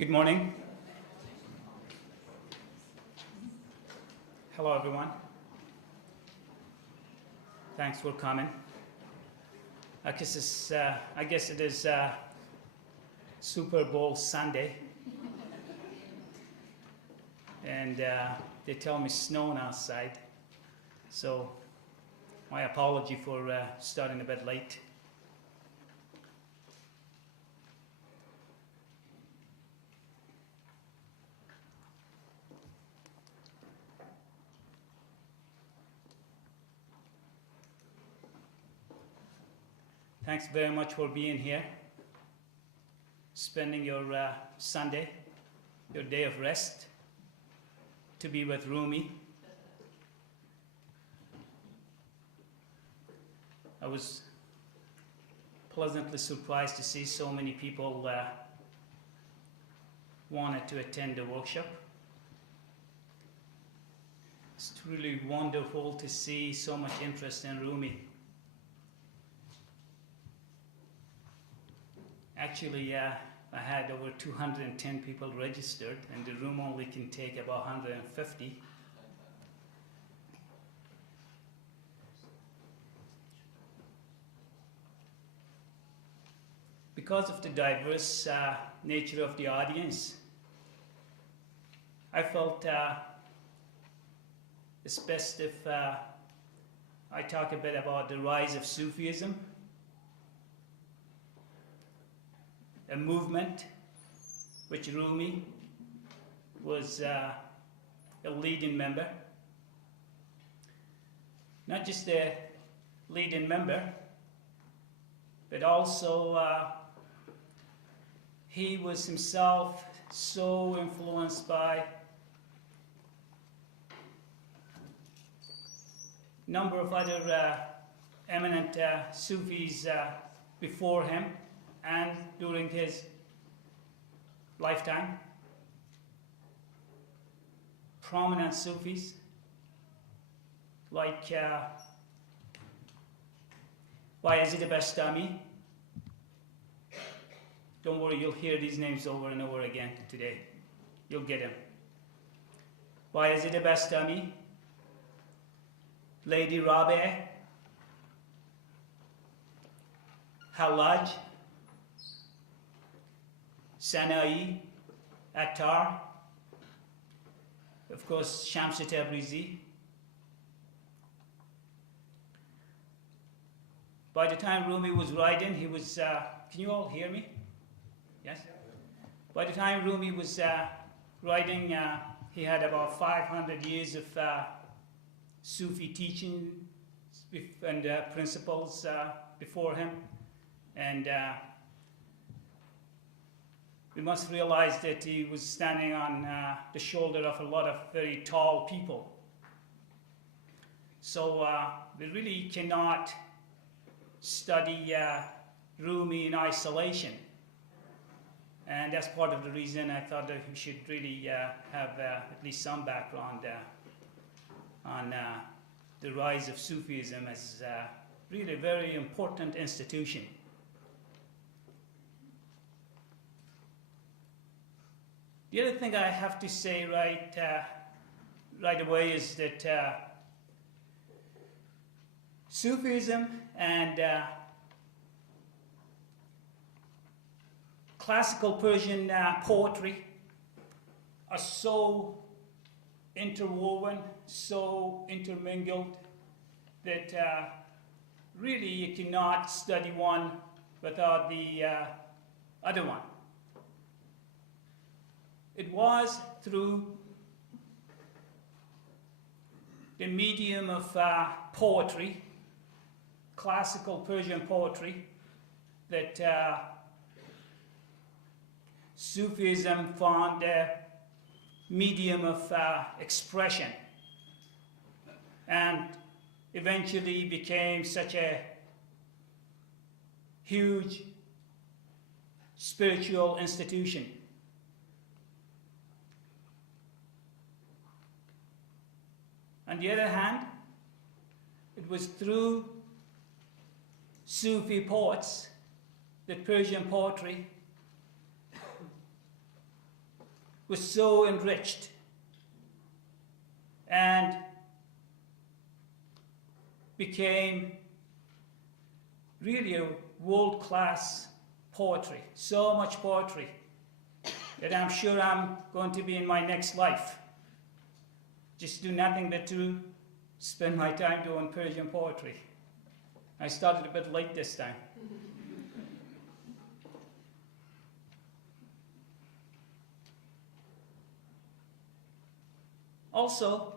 Good morning. Hello, everyone. Thanks for coming. I guess it is Super Bowl Sunday, and they tell me snowing outside. So my apology for starting a bit late. Thanks very much for being here, spending your Sunday, your day of rest, to be with Rumi. I was pleasantly surprised to see so many people wanted to attend the workshop. It's truly wonderful to see so much interest in Rumi. Actually, I had over 210 people registered, and the room only can take about 150. Because of the diverse nature of the audience, I felt it's best if I talk a bit about the rise of Sufism, a movement which Rumi was a leading member. Not just a leading member, but also he was himself so influenced by a number of other eminent Sufis before him and during his lifetime. Prominent Sufis like Bayezid Bastami. Don't worry, you'll hear these names over and over again today. You'll get them. Bayezid Bastami, Lady Rabe, Hallaj, Sanai, Attar, of course, Shams Tabrizi. By the time Rumi was writing, he was, can you all hear me? Yes? By the time Rumi was writing, he had about 500 years of Sufi teaching and principles before him. And we must realize that he was standing on the shoulder of a lot of very tall people. So we really cannot study Rumi in isolation. And that's part of the reason I thought that we should really have at least some background on the rise of Sufism as really a very important institution. The other thing I have to say right away is that Sufism and classical Persian poetry are so interwoven, so intermingled, that really you cannot study one without the other one. It was through the medium of poetry, classical Persian poetry, that Sufism found a medium of expression and eventually became such a huge spiritual institution. On the other hand, it was through Sufi poets that Persian poetry was so enriched and became really a world-class poetry, so much poetry that I'm sure I'm going to be in my next life. Just do nothing but to spend my time doing Persian poetry. I started a bit late this time. Also,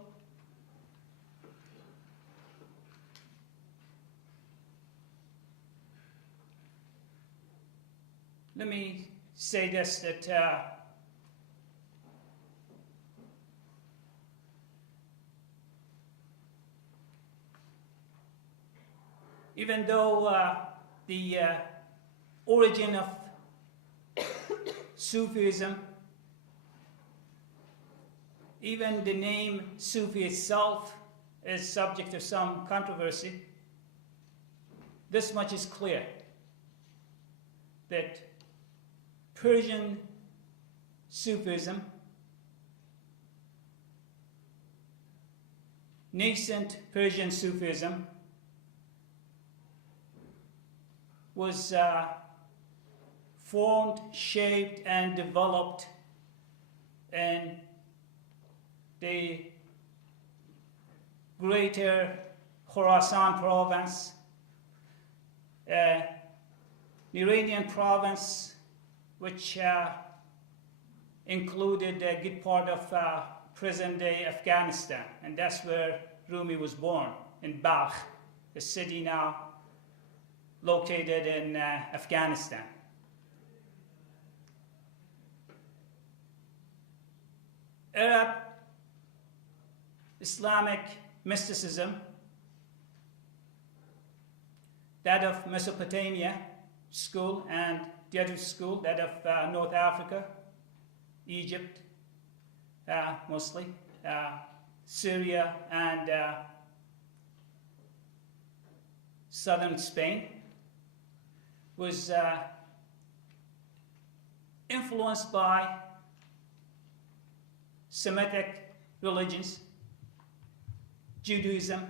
let me say this, that even though the origin of Sufism, even the name Sufi itself is subject of some controversy, this much is clear, that Persian Sufism, nascent Persian Sufism, was formed, shaped, and developed in the greater Khorasan province, the Iranian province, which included a good part of present-day Afghanistan, and that's where Rumi was born, in Balkh, a city now located in Afghanistan. Arab Islamic mysticism, that of Mesopotamia school, and the other school, that of North Africa, Egypt, mostly, Syria, and southern Spain, was influenced by Semitic religions, Judaism,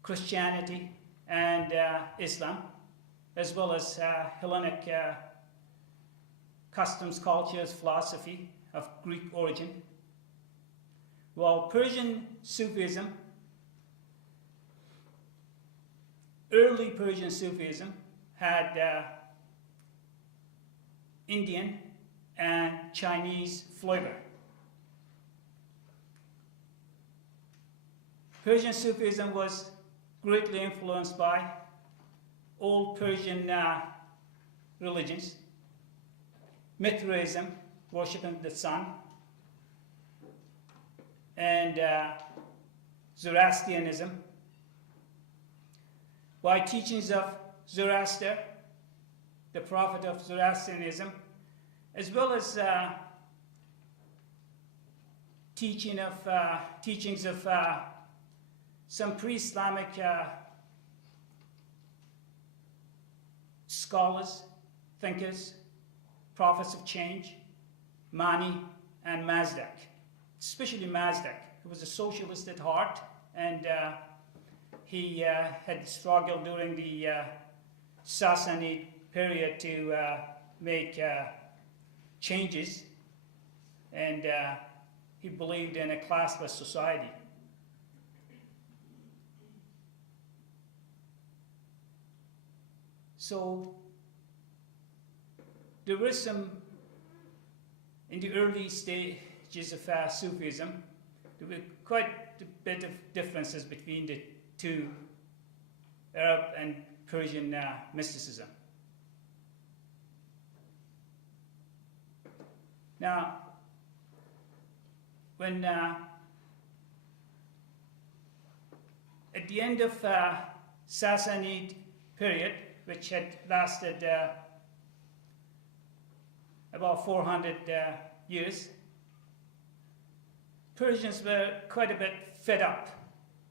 Christianity, and Islam, as well as Hellenic customs, cultures, philosophy of Greek origin. While Persian Sufism, early Persian Sufism, had Indian and Chinese flavor. Persian Sufism was greatly influenced by old Persian religions, Mithraism, worshiping the sun, and Zoroastrianism, by teachings of Zoroaster, the prophet of Zoroastrianism, as well as teachings of some pre-Islamic scholars, thinkers, prophets of change, Mani and Mazdak, especially Mazdak, who was a socialist at heart, and he had struggled during the Sassanid period to make changes, and he believed in a classless society. So there were some, in the early stages of Sufism, there were quite a bit of differences between the two, Arab and Persian mysticism. Now, when at the end of Sassanid period, which had lasted about 400 years, Persians were quite a bit fed up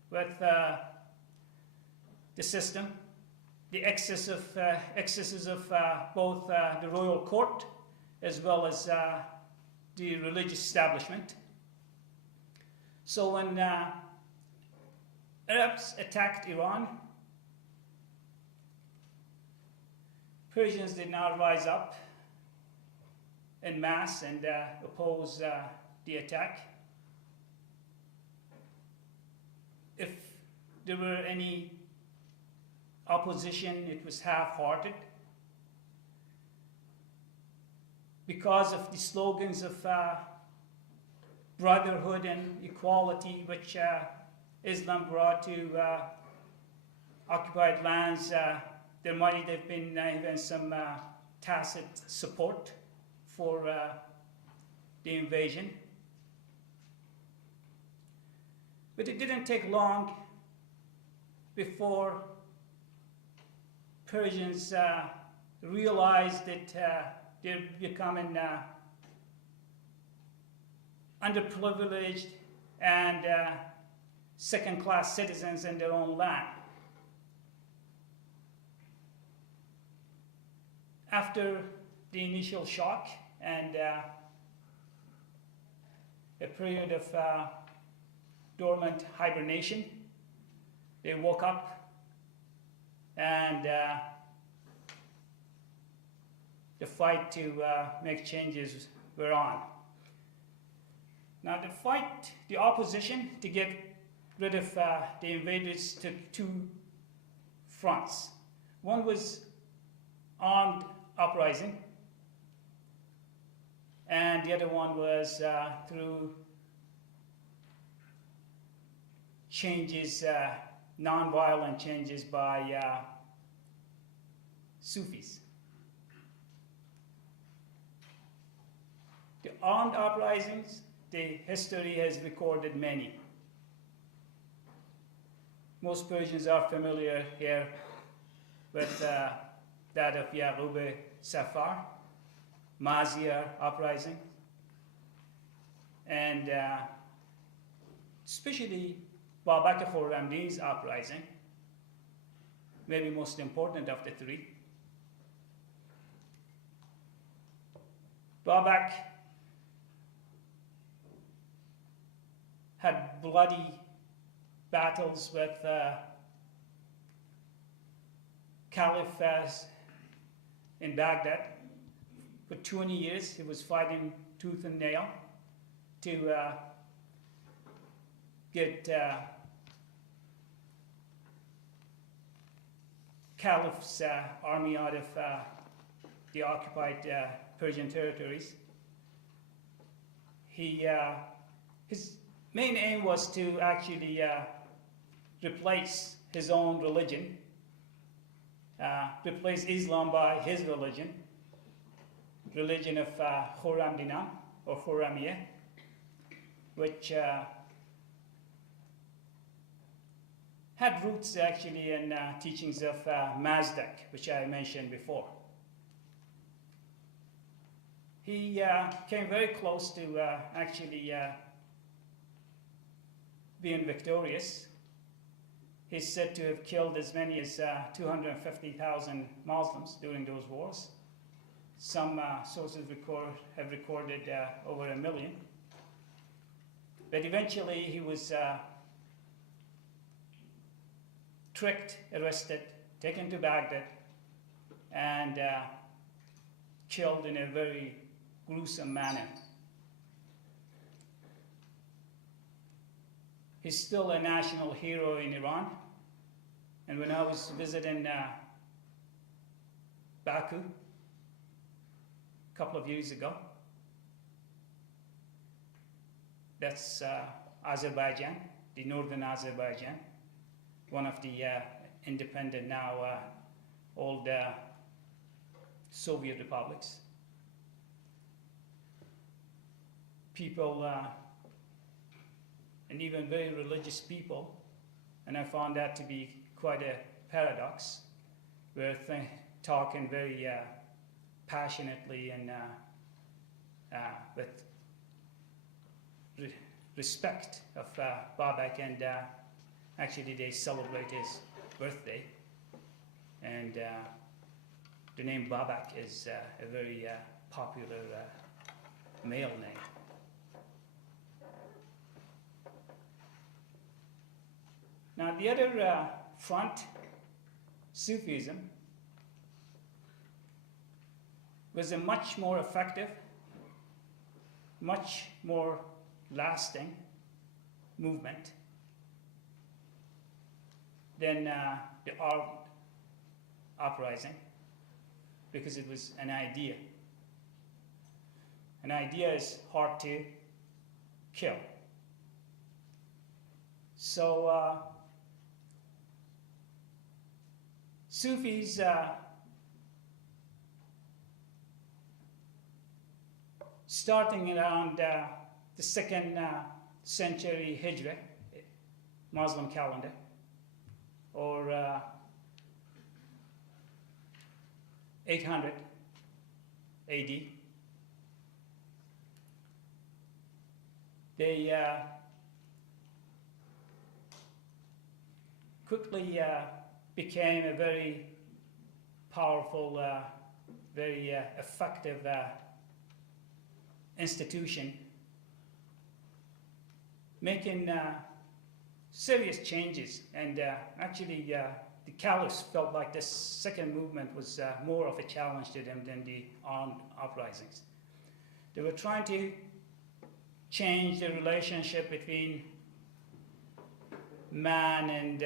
with the system, the excesses of both the royal court as well as the religious establishment. So when Arabs attacked Iran, Persians did not rise up en masse and oppose the attack. If there were any opposition, it was half-hearted because of the slogans of brotherhood and equality which Islam brought to occupied lands. There might have been even some tacit support for the invasion. But it didn't take long before Persians realized that they're becoming underprivileged and second-class citizens in their own land. After the initial shock and a period of dormant hibernation, they woke up and the fight to make changes were on. Now the opposition to get rid of the invaders took two fronts. One was armed uprising, and the other one was through changes, non-violent changes by Sufis. The armed uprisings, the history has recorded many. Most Persians are familiar here with that of Yaqub Safar, Maziyar uprising, and especially Babak Khurramdin's uprising, maybe most important of the three. Babak had bloody battles with caliphs in Baghdad. For 20 years, he was fighting tooth and nail to get Caliph's army out of the occupied Persian territories. His main aim was to actually replace his own religion, replace Islam by his religion of Khurramdinam or Khurramiyya, which had roots actually in teachings of Mazdak, which I mentioned before. He came very close to actually being victorious. He's said to have killed as many as 250,000 Muslims during those wars. Some sources have recorded over 1 million. But eventually he was tricked, arrested, taken to Baghdad, and killed in a very gruesome manner. He's still a national hero in Iran. And when I was visiting Baku a couple of years ago, that's Azerbaijan, the northern Azerbaijan, one of the independent now old Soviet republics. People, and even very religious people, and I found that to be quite a paradox, where talking very passionately and with respect of Babak, and actually they celebrate his birthday, and the name Babak is a very popular male name. Now, the other front, Sufism, was a much more effective, much more lasting movement than the armed uprising, because it was an idea. An idea is hard to kill. So Sufis starting around the 2nd century Hijra, Muslim calendar, or 800 AD, they quickly became a very powerful, very effective institution, making serious changes. And actually, the caliphs felt like this second movement was more of a challenge to them than the armed uprisings. They were trying to change the relationship between man and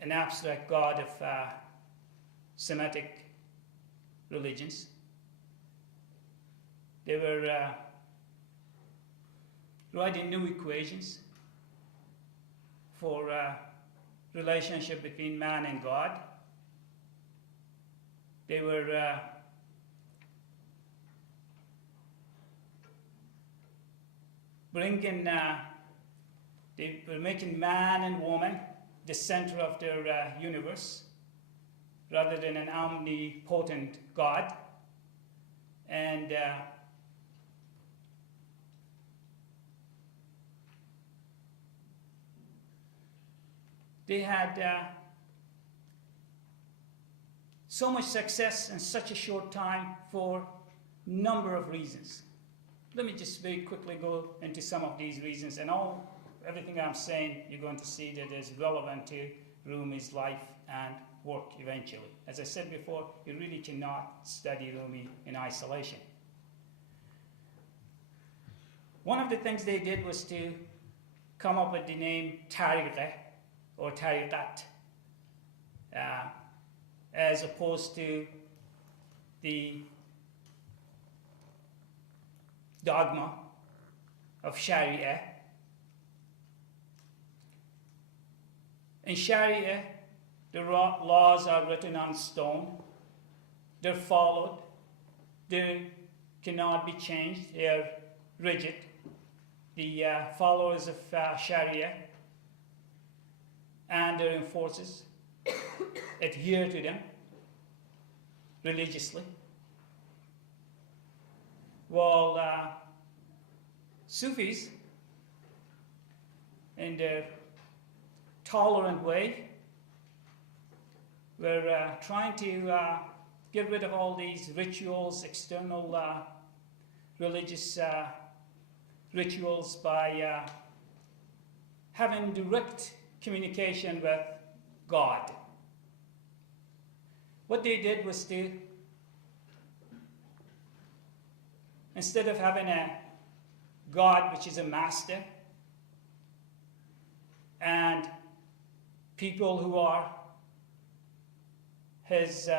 an abstract god of Semitic religions. They were writing new equations for relationship between man and God. They were they were making man and woman the center of their universe, rather than an omnipotent God. And they had so much success in such a short time for a number of reasons. Let me just very quickly go into some of these reasons, and everything I'm saying, you're going to see that is relevant to Rumi's life and work eventually. As I said before, you really cannot study Rumi in isolation. One of the things they did was to come up with the name Tariqah or Tariqat, as opposed to the dogma of Sharia. In Sharia, the laws are written on stone. They're followed. They cannot be changed. They are rigid. The followers of Sharia and their enforcers adhere to them religiously. While Sufis, in their tolerant way, were trying to get rid of all these rituals, external religious rituals, by having direct communication with God. What they did was to, instead of having a God which is a master, and people who are his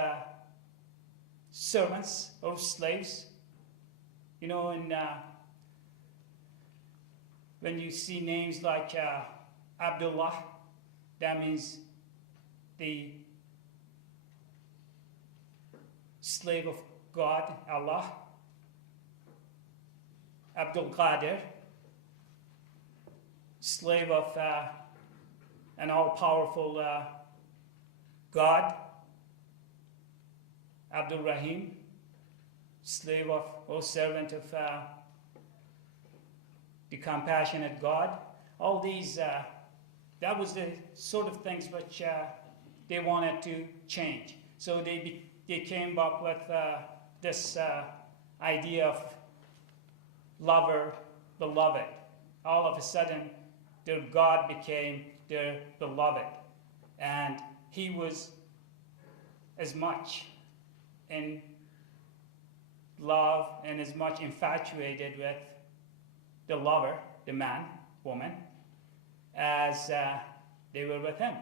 servants or slaves, you know, and when you see names like Abdullah, that means the slave of God, Allah. Abdul Qadir, slave of an all-powerful God. Abdul Rahim, slave of or servant of the compassionate God. All these, that was the sort of things which they wanted to change. So they they came up with this idea of lover, beloved. All of a sudden, their God became their beloved. And he was as much in love and as much infatuated with the lover, the man, woman, as they were with him.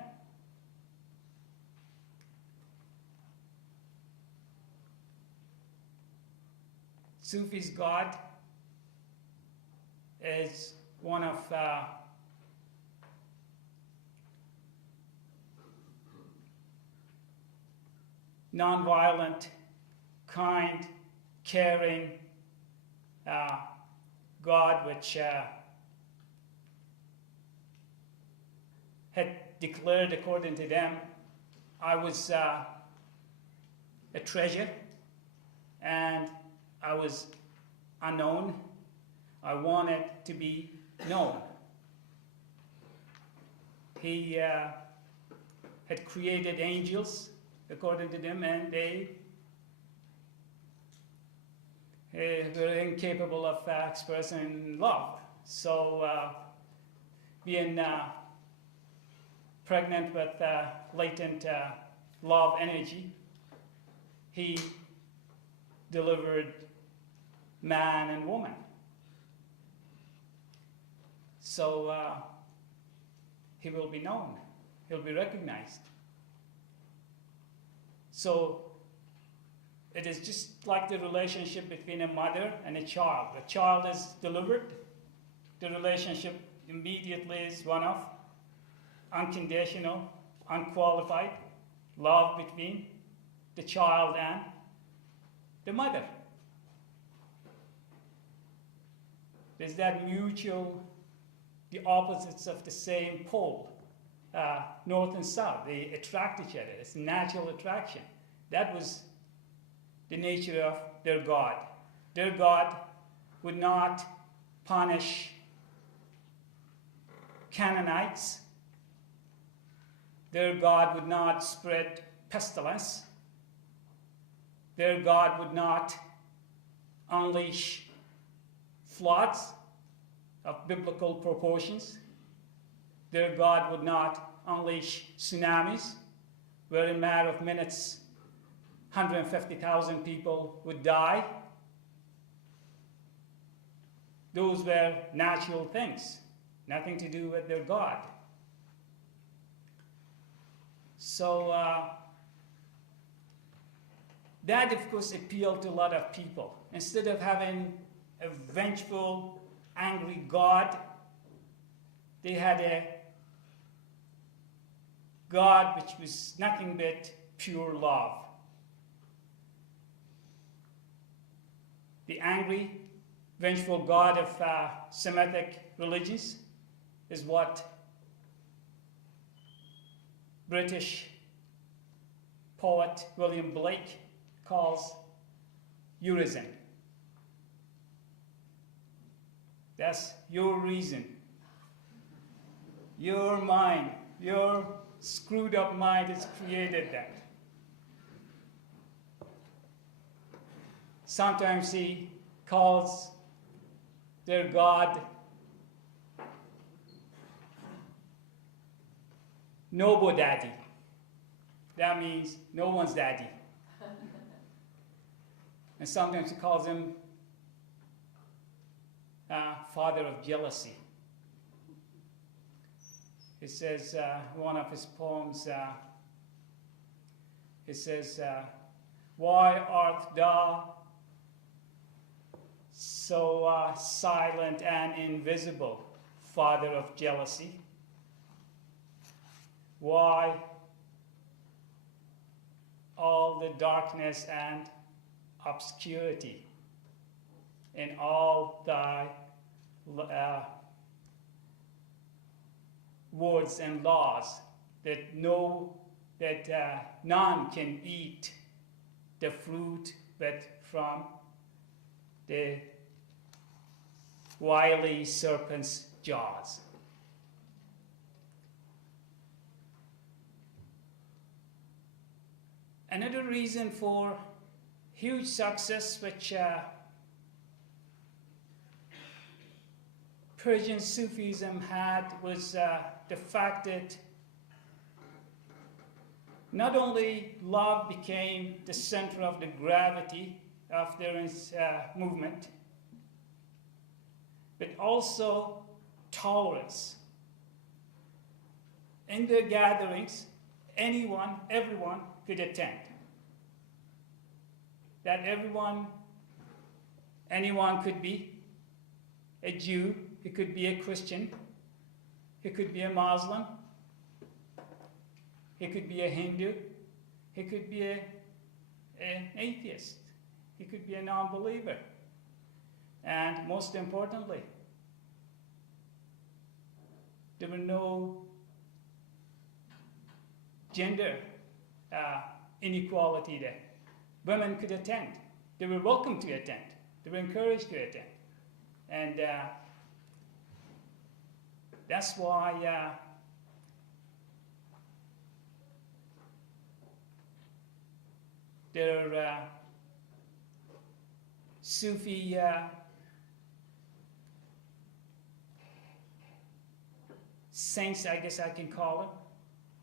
Sufi's God is one of non-violent, kind, caring God, which had declared, according to them, I was a treasure and I was unknown. I wanted to be known. He had created angels, according to them, and they were incapable of expressing love. So being pregnant with latent love energy, he delivered man and woman. So he will be known. He'll be recognized. So it is just like the relationship between a mother and a child. The child is delivered. The relationship immediately is one of unconditional, unqualified love between the child and the mother. There's that mutual, the opposites of the same pole, north and south. They attract each other. It's natural attraction. That was the nature of their God. Their God would not punish Canaanites. Their God would not spread pestilence. Their God would not unleash floods of biblical proportions. Their God would not unleash tsunamis, where in a matter of minutes 150,000 people would die. Those were natural things, nothing to do with their God. So that, of course, appealed to a lot of people. Instead of having a vengeful, angry God, they had a God which was nothing but pure love. The angry, vengeful God of Semitic religions is what British poet William Blake calls Urizen. That's your reason, your mind, your screwed up mind has created that. Sometimes he calls their God Nobo Daddy. That means no one's daddy. And sometimes he calls him father of jealousy. He says, one of his poems, he says, why art thou so silent and invisible, father of jealousy? Why all the darkness and obscurity in all thy words and laws, that none can eat the fruit but from the wily serpent's jaws. Another reason for huge success which Persian Sufism had was the fact that not only love became the center of the gravity of their movement, but also tolerance. In their gatherings, everyone could attend. That anyone could be a Jew, he could be a Christian, he could be a Muslim, he could be a Hindu, he could be an atheist, he could be a non-believer. And most importantly, there were no gender inequality there. Women could attend. They were welcome to attend. They were encouraged to attend. And that's why there are Sufi saints, I guess I can call them,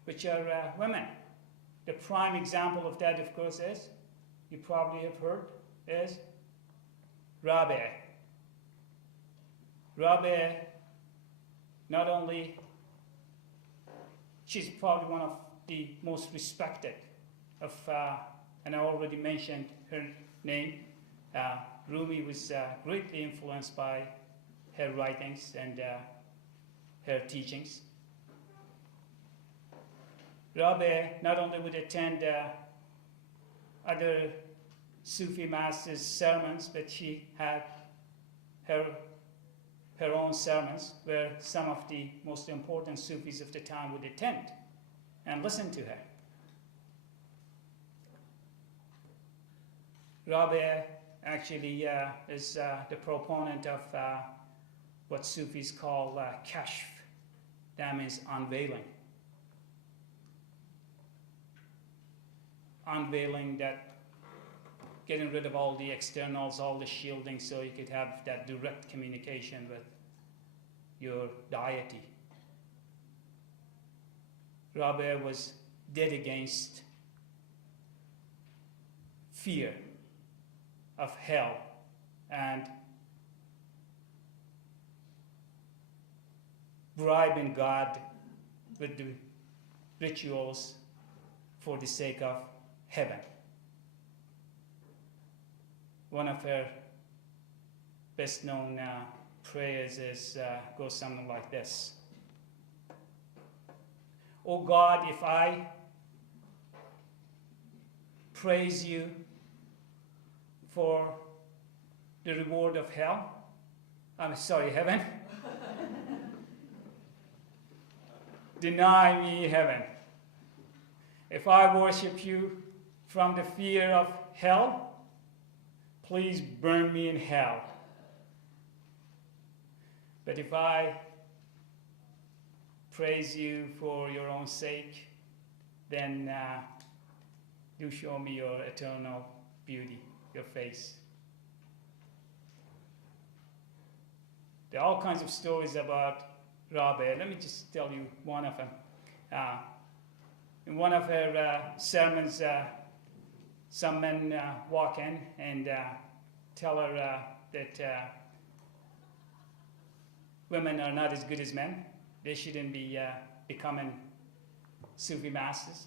which are women. The prime example of that, of course, is, you probably have heard, is Rabia. Rabia, not only, she's probably one of the most respected of, and I already mentioned her name. Rumi was greatly influenced by her writings and her teachings. Rabia not only would attend other Sufi masters' sermons, but she had her own sermons where some of the most important Sufis of the time would attend and listen to her. Rabia actually is the proponent of what Sufis call kashf, that means unveiling. Unveiling, that getting rid of all the externals, all the shielding, so you could have that direct communication with your deity. Rabia was dead against fear of hell and bribing God with the rituals for the sake of heaven. One of her best known prayers goes something like this. Oh God, if I praise you for the reward of heaven, deny me heaven. If I worship you from the fear of hell, please burn me in hell. But if I praise you for your own sake, then do show me your eternal beauty, your face. There are all kinds of stories about Rabia. Let me just tell you one of them. In one of her sermons, some men walk in and tell her that women are not as good as men. They shouldn't be becoming Sufi masters.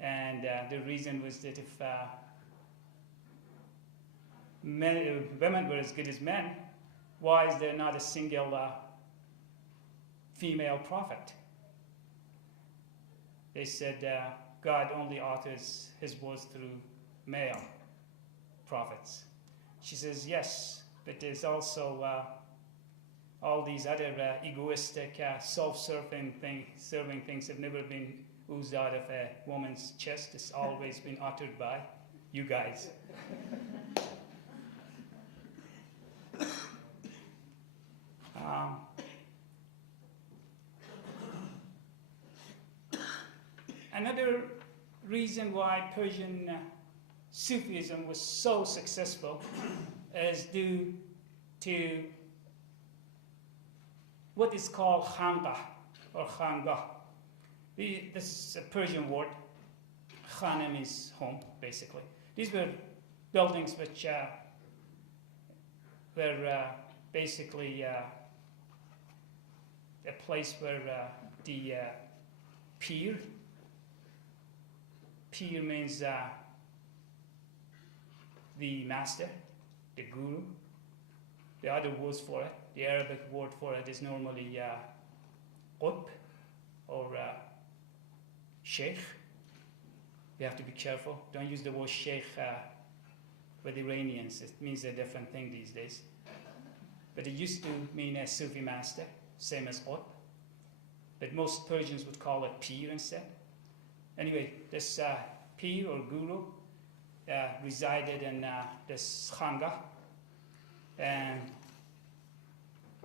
And the reason was that if women were as good as men, why is there not a single female prophet? They said God only utters his words through male prophets. She says, yes, but there's also all these other egoistic, self-serving things have never been oozed out of a woman's chest. It's always been uttered by you guys. Another reason why Persian Sufism was so successful is due to what is called khanqa or khangah. This is a Persian word. Khana means home, basically. These were buildings which were basically a place where the pir means the master, the guru. The other words for it, the Arabic word for it is normally qutb or sheikh. You have to be careful. Don't use the word sheikh with Iranians. It means a different thing these days. But it used to mean a Sufi master, same as qutb. But most Persians would call it pir instead. Anyway, this pir or guru resided in this khanga, and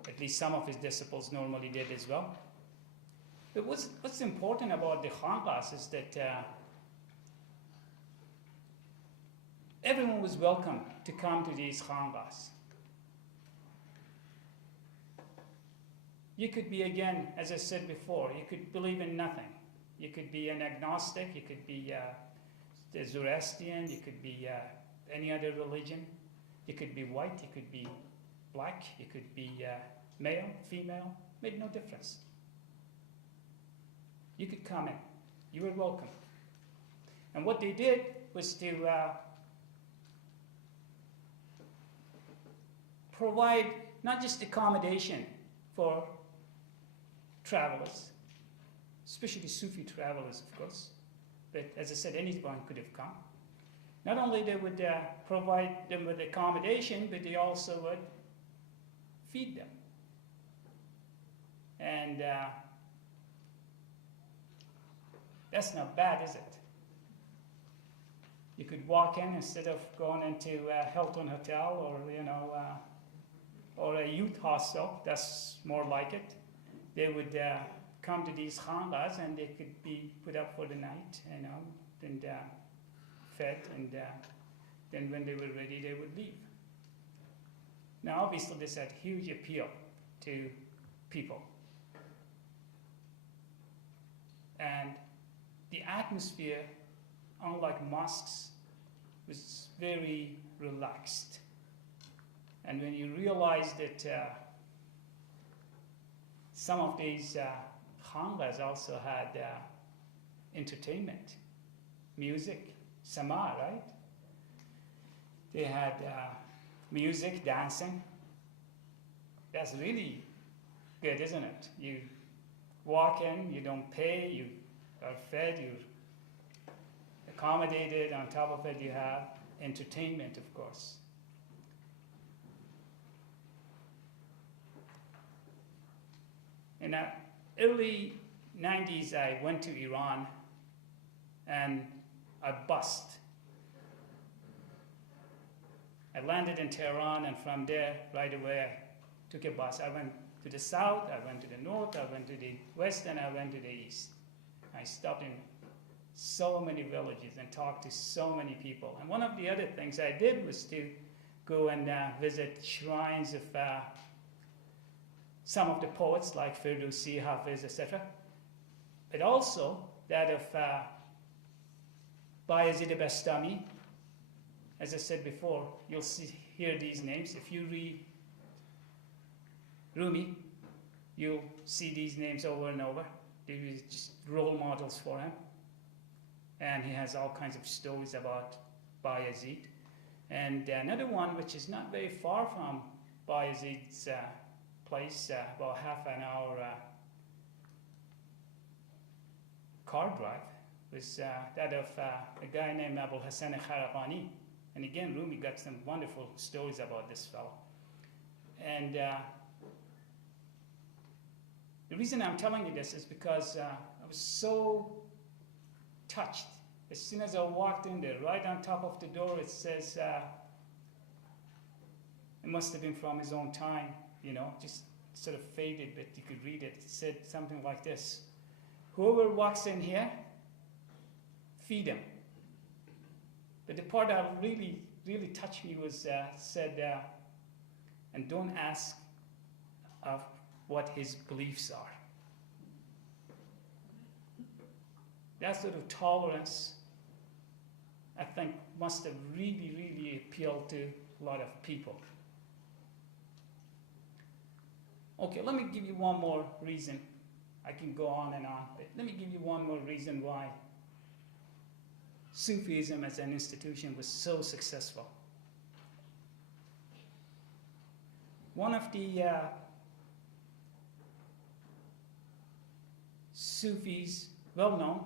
at least some of his disciples normally did as well. But what's important about the khangas is that everyone was welcome to come to these khangas. You could be, again, as I said before, you could believe in nothing. You could be an agnostic, you could be the Zoroastrian, you could be any other religion. You could be white, you could be black, you could be male, female, made no difference. You could come in. You were welcome. And what they did was to provide not just accommodation for travelers, especially Sufi travelers, of course, but as I said, anyone could have come. Not only they would provide them with accommodation, but they also would feed them. And that's not bad, is it? You could walk in instead of going into a Hilton hotel or or a youth hostel. That's more like it. They would come to these khangas and they could be put up for the night, and fed, and then when they were ready, they would leave. Now, obviously, this had huge appeal to people. And the atmosphere, unlike mosques, was very relaxed. And when you realize that some of these khangas also had entertainment, music, sama, right? They had music, dancing. That's really good, isn't it? You walk in, you don't pay, you are fed, you're accommodated. On top of it, you have entertainment, of course. In the early 90s, I went to Iran and I bussed. I landed in Tehran, and from there, right away, I took a bus. I went to the south, I went to the north, I went to the west, and I went to the east. I stopped in so many villages and talked to so many people. And one of the other things I did was to go and visit shrines of some of the poets like Ferdowsi, Hafiz, etc. But also that of Bayezid Bastami. As I said before, you'll hear these names. If you read Rumi, you'll see these names over and over. They're just role models for him. And he has all kinds of stories about Bayezid. And another one, which is not very far from Bayezid's place, about half an hour car drive, was that of a guy named Abu Hassan Kharaqani. And again, Rumi got some wonderful stories about this fellow. And the reason I'm telling you this is because I was so touched. As soon as I walked in there, right on top of the door, it says, it must have been from his own time, just sort of faded, but you could read it. It said something like this: whoever walks in here feed him. But the part that really, really touched me was said, and don't ask of what his beliefs are. That sort of tolerance, I think, must have really, really appealed to a lot of people. Okay, let me give you one more reason. I can go on and on, but let me give you one more reason why Sufism as an institution was so successful. One of the Sufis, well-known,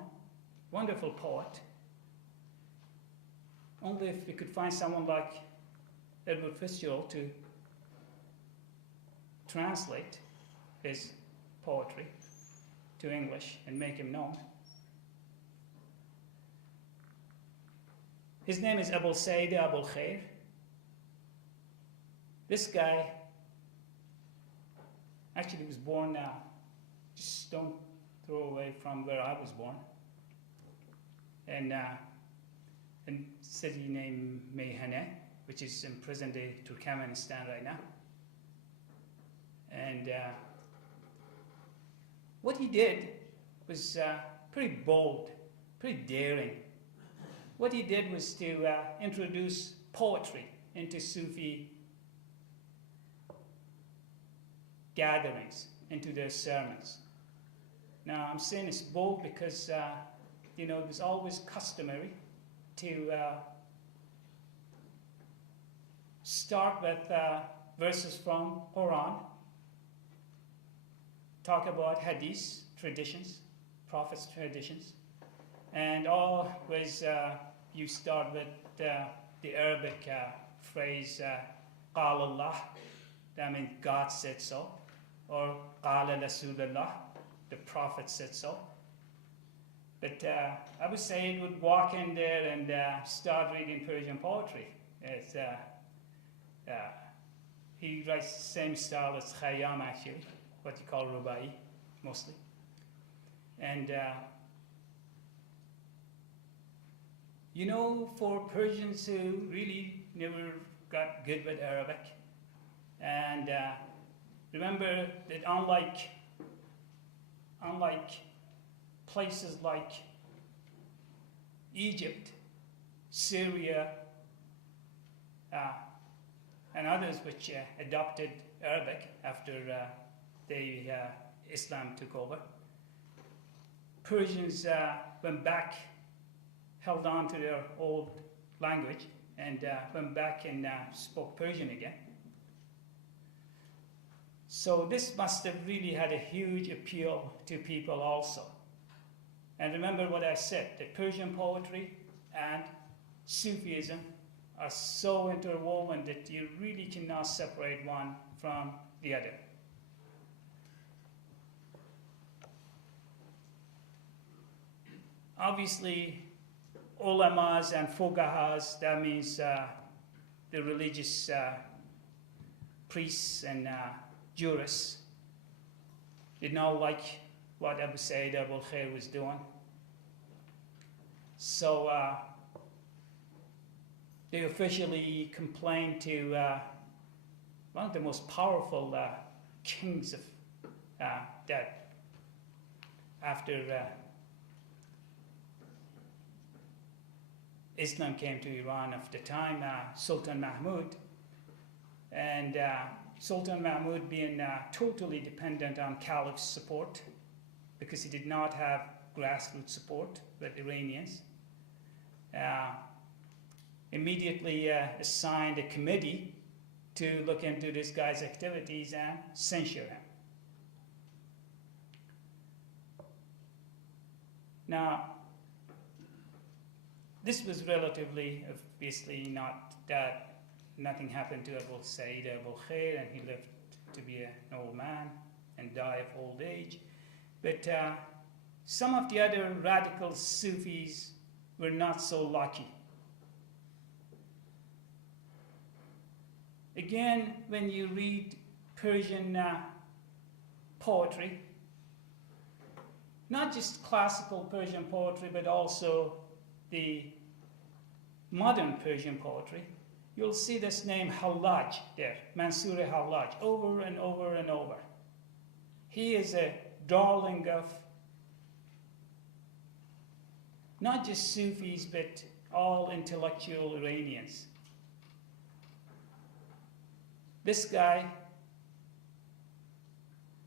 wonderful poet. Only if we could find someone like Edward Fitzgerald to translate his poetry to English and make him known. His name is Abul Sayyid Abul Khair. This guy actually was born just don't throw away from where I was born, in a city named Meyhane, which is in present-day Turkmenistan right now. And what he did was pretty bold, pretty daring. What he did was to introduce poetry into Sufi gatherings, into their sermons. Now, I'm saying it's bold because, it was always customary to start with verses from Quran, talk about hadith traditions, prophets' traditions, and always you start with the Arabic phrase "Qala Allah," that means God said so, or "Qala Rasulullah," the Prophet said so. But I would say it would walk in there and start reading Persian poetry. It's, he writes the same style as Khayyam, actually, what you call Rubai, mostly. And for Persians who really never got good with Arabic, and remember that unlike places like Egypt, Syria, and others which adopted Arabic after Islam took over, Persians went back, held on to their old language, and went back and spoke Persian again. So this must have really had a huge appeal to people also. And remember what I said, that Persian poetry and Sufism are so interwoven that you really cannot separate one from the other. Obviously, ulamas and fuqahas, that means the religious priests and jurists, did not like what Abu Sayyid Abul Khair was doing. So they officially complained to one of the most powerful kings of that after Islam came to Iran of the time, Sultan Mahmud. And Sultan Mahmud being totally dependent on Caliph's support because he did not have grassroots support with Iranians, immediately assigned a committee to look into this guy's activities and censure him. Now, this was relatively, obviously, not that nothing happened to Abu Sayyid Abul Khair, and he lived to be an old man and die of old age. But some of the other radical Sufis were not so lucky. Again, when you read Persian poetry, not just classical Persian poetry, but also the modern Persian poetry, you'll see this name Hallaj there, Mansur Hallaj, over and over and over. He is a darling of not just Sufis, but all intellectual Iranians. This guy,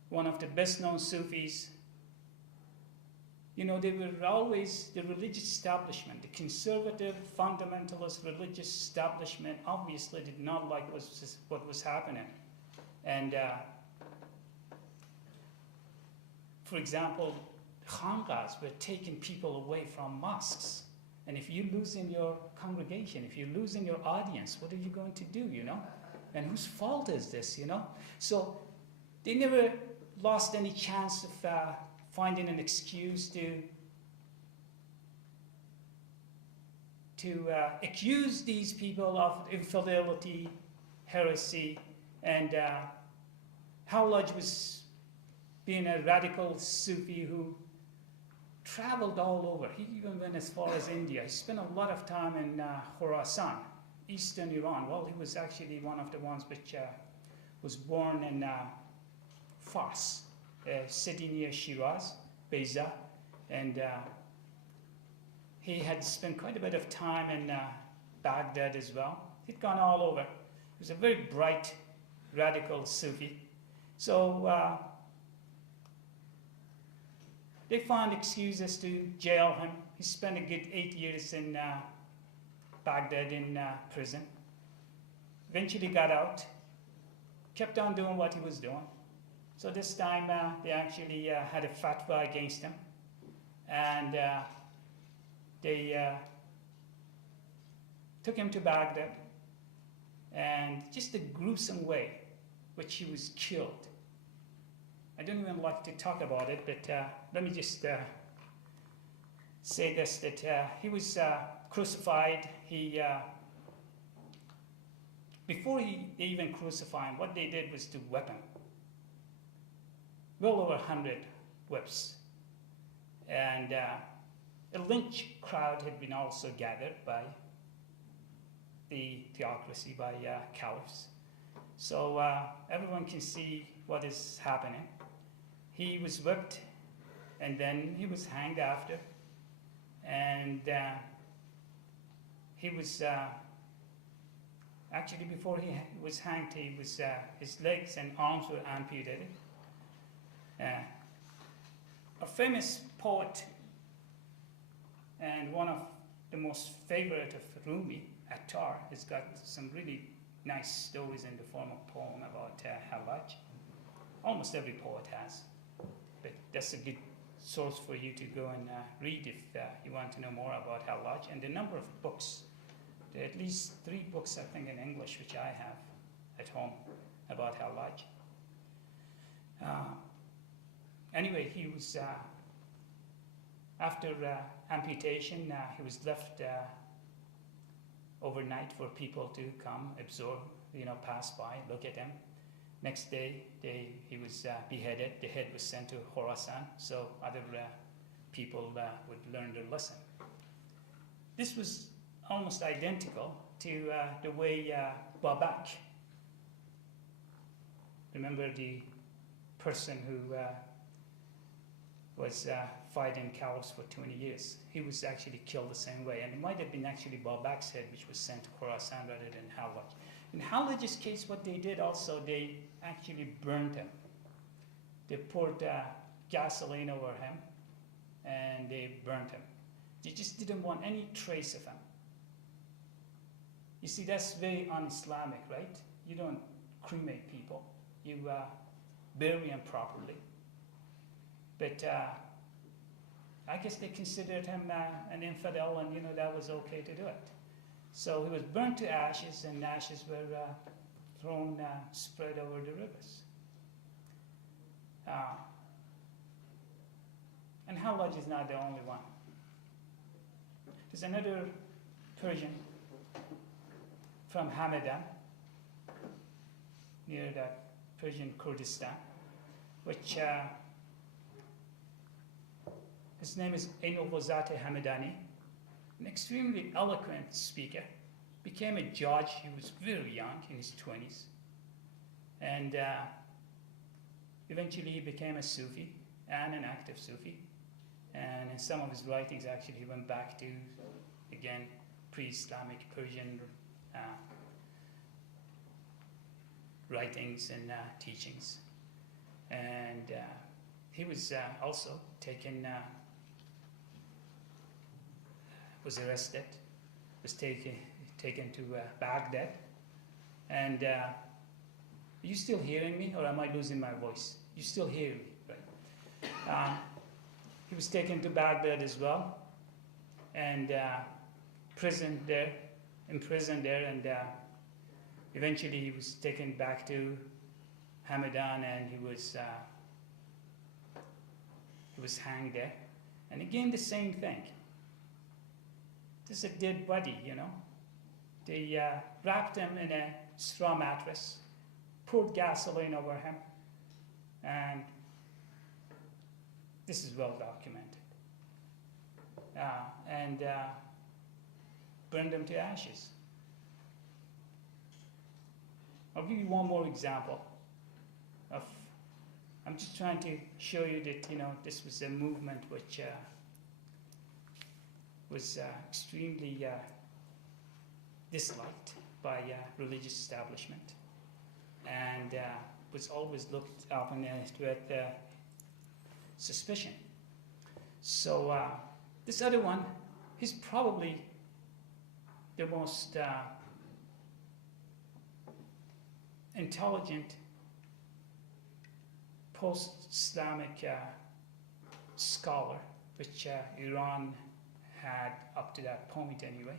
one of the best-known Sufis, you know, they were always the religious establishment, the conservative, fundamentalist religious establishment obviously did not like what was happening. And for example, khanqahs were taking people away from mosques. And if you lose in your congregation, if you lose in your audience, what are you going to do, you know? And whose fault is this, you know? So they never lost any chance of finding an excuse to accuse these people of infidelity, heresy, and Hallaj was being a radical Sufi who traveled all over. He even went as far as India. He spent a lot of time in Khorasan, eastern Iran. Well, he was actually one of the ones which was born in Fars, a city near Shiraz, Beza, and he had spent quite a bit of time in Baghdad as well. He'd gone all over. He was a very bright, radical Sufi. So they found excuses to jail him. He spent a good 8 years in Baghdad in prison. Eventually got out, kept on doing what he was doing. So this time they actually had a fatwa against him, and they took him to Baghdad, and just the gruesome way which he was killed. I don't even like to talk about it, but let me just say this, that he was crucified. Before they even crucified him, what they did was to whip him. Well over 100 whips. And a lynch crowd had been also gathered by the theocracy, by caliphs. So everyone can see what is happening. He was whipped, and then he was hanged after. And he was, actually before he was hanged, he was, his legs and arms were amputated. A famous poet and one of the most favorite of Rumi, Attar, has got some really nice stories in the form of poem about Hallaj. Almost every poet has, but that's a good source for you to go and read if you want to know more about Hallaj. And the number of books, there are at least 3 books I think in English which I have at home about Hallaj. Anyway, he was, after amputation, he was left overnight for people to come, absorb, you know, pass by, look at him. Next day, he was beheaded. The head was sent to Khorasan, so other people would learn their lesson. This was almost identical to the way Babak, remember the person who was fighting caliphs for 20 years. He was actually killed the same way. And it might have been actually Babak's head which was sent to Khorasan rather than Hallaj. In Hallaj's case, what they did also, they actually burned him. They poured gasoline over him and they burned him. They just didn't want any trace of him. You see, that's very un-Islamic, right? You don't cremate people. You bury them properly. But I guess they considered him an infidel, and you know that was okay to do it. So he was burnt to ashes, and ashes were thrown, spread over the rivers. And Hallaj is not the only one. There's another Persian from Hamadan, near the Persian Kurdistan, which his name is Ainul Ghazati Hamadani. an extremely eloquent speaker, became a judge. He was very young, in his 20s. And eventually he became a Sufi, and an active Sufi. And in some of his writings, actually, he went back to, again, pre-Islamic Persian writings and teachings. And he was also was arrested, was taken to Baghdad. And are you still hearing me, or am I losing my voice? You still hear me, right? He was taken to Baghdad as well, and imprisoned there, and eventually he was taken back to Hamadan, and he was hanged there. And again, the same thing. This is a dead body, you know. They wrapped him in a straw mattress, poured gasoline over him, and this is well documented. And burned him to ashes. I'll give you one more example of, I'm just trying to show you that, you know, this was a movement which was extremely disliked by religious establishment, and was always looked upon with suspicion. So this other one, he's probably the most intelligent post-Islamic scholar, which Iran had up to that point anyway.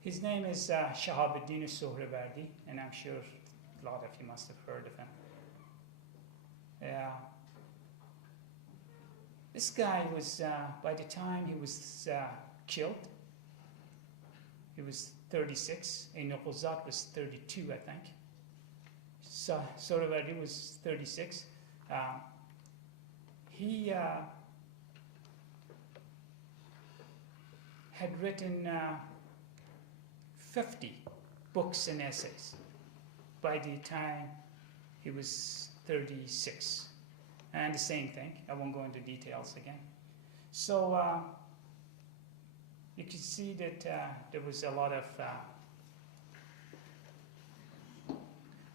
His name is Shahabuddin Sohrawardi, and I'm sure a lot of you must have heard of him. This guy was, by the time he was killed, he was 36, Einokuzat was 32, I think. So Sohrawardi was 36. He had written 50 books and essays by the time he was 36. And the same thing, I won't go into details again. So you can see that there was a lot of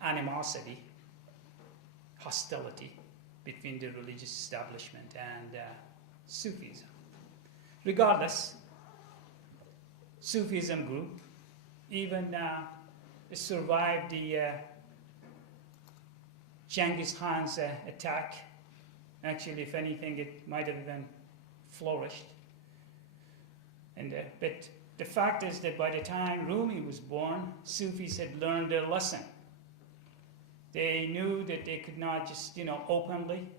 animosity, hostility between the religious establishment and Sufism. Regardless, Sufism grew, even it survived the Genghis Khan's attack. Actually, if anything, it might have even flourished. And but the fact is that by the time Rumi was born, Sufis had learned their lesson. They knew that they could not just, you know, openly,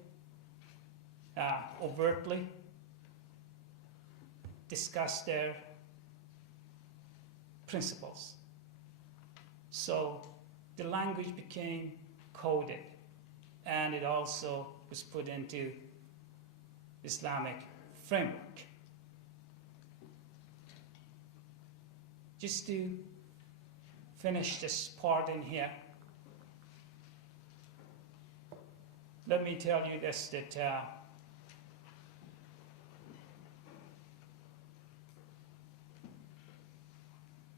overtly discuss their principles. So the language became coded, and it also was put into Islamic framework. Just to finish this part in here, let me tell you this, that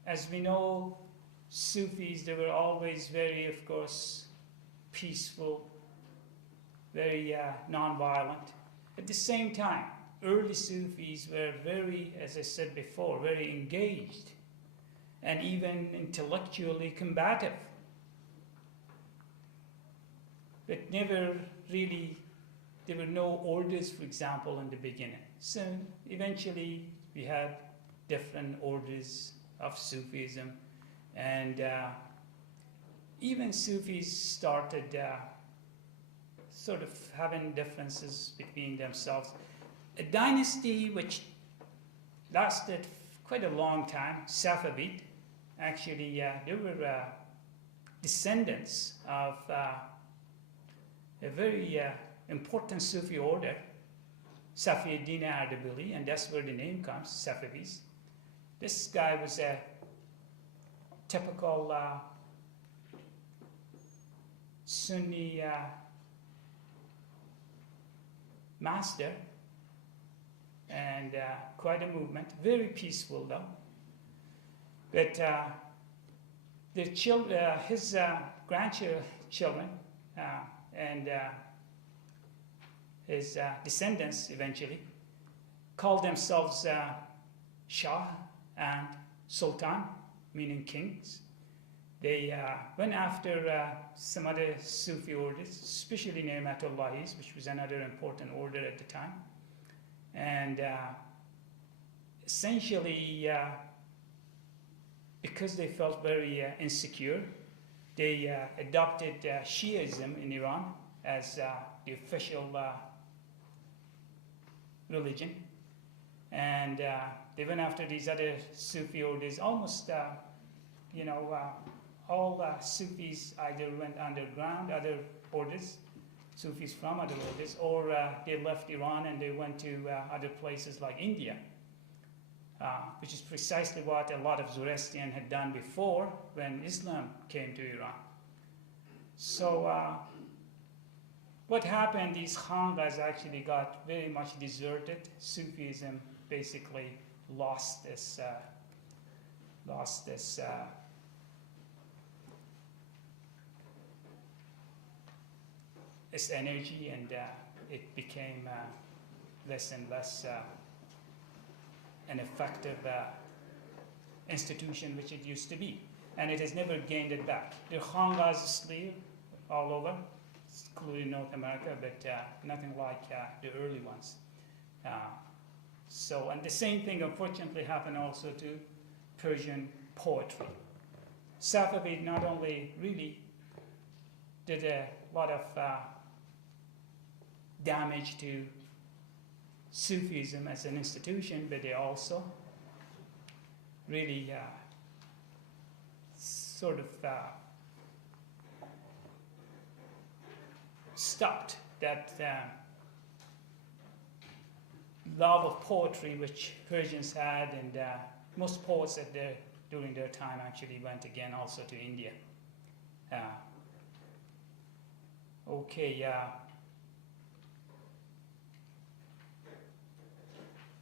as we know, Sufis, they were always very, of course, peaceful, very non-violent. At the same time, early Sufis were very, as I said before, very engaged and even intellectually combative. But never really, there were no orders, for example, in the beginning. So eventually we had different orders of Sufism, and even Sufis started sort of having differences between themselves. A dynasty which lasted quite a long time, Safavid, actually they were descendants of a very important Sufi order Safiuddin Ardebili, and that's where the name comes, Safavis. This guy was a typical Sunni master, and quite a movement, very peaceful though. But his grandchildren and his descendants eventually called themselves Shah and Sultan, meaning kings. They went after some other Sufi orders, especially Ni'matullahis, which was another important order at the time. And essentially, because they felt very insecure, they adopted Shiism in Iran as the official religion. And they went after these other Sufi orders. Almost, all Sufis either went underground, other orders, Sufis from other orders, or they left Iran and they went to other places like India, which is precisely what a lot of Zoroastrian had done before when Islam came to Iran. So what happened, these Khangas actually got very much deserted. Sufism basically lost this its energy, and it became less and less an effective institution which it used to be. And it has never gained it back. There are Khangas still all over, including North America, but nothing like the early ones. And the same thing unfortunately happened also to Persian poetry. Safavid not only really did a lot of damage to Sufism as an institution, but they also really sort of stopped that love of poetry which Persians had, and most poets during their time actually went again also to India.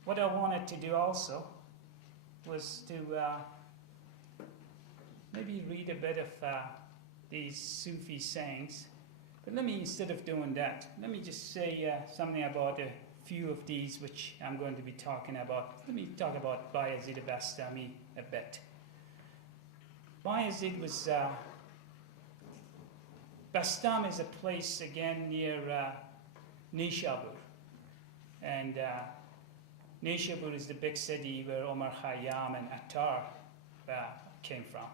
What I wanted to do also was to maybe read a bit of these Sufi sayings. But instead of doing that, let me just say something about a few of these which I'm going to be talking about. Let me talk about Bayezid Bastami a bit. Bayezid was... Bastam is a place again near Nishabur. And Nishabur is the big city where Omar Khayyam and Attar came from.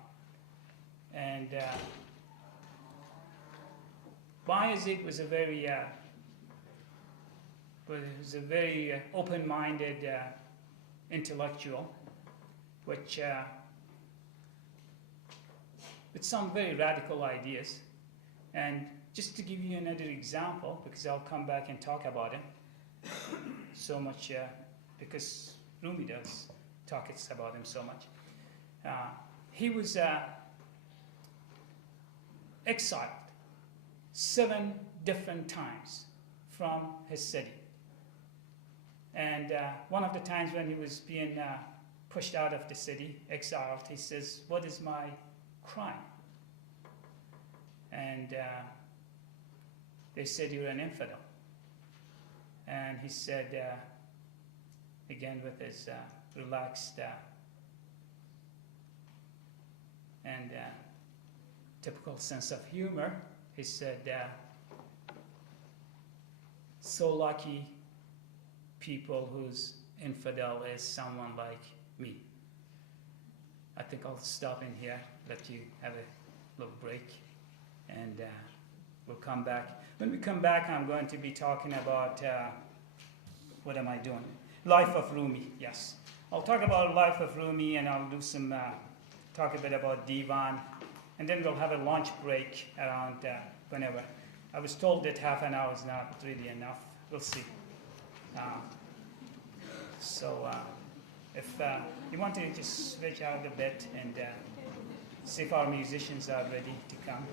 And Bayezid was a very open-minded intellectual, which with some very radical ideas. And just to give you another example, because I'll come back and talk about him so much, because Rumi does talk about him so much. He was exiled 7 different times from his city. And one of the times when he was being pushed out of the city, exiled, he says, "What is my crime?" And they said, "You're an infidel." And he said, again with his relaxed and typical sense of humor, he said, "So lucky people whose infidel is someone like me." I think I'll stop in here, let you have a little break, and we'll come back. When we come back, I'm going to be talking about, what am I doing? Life of Rumi, yes. I'll talk about life of Rumi, and I'll do some, talk a bit about Divan, and then we'll have a lunch break around whenever. I was told that half an hour is not really enough. We'll see. So if you want to just switch out a bit and see if our musicians are ready to come.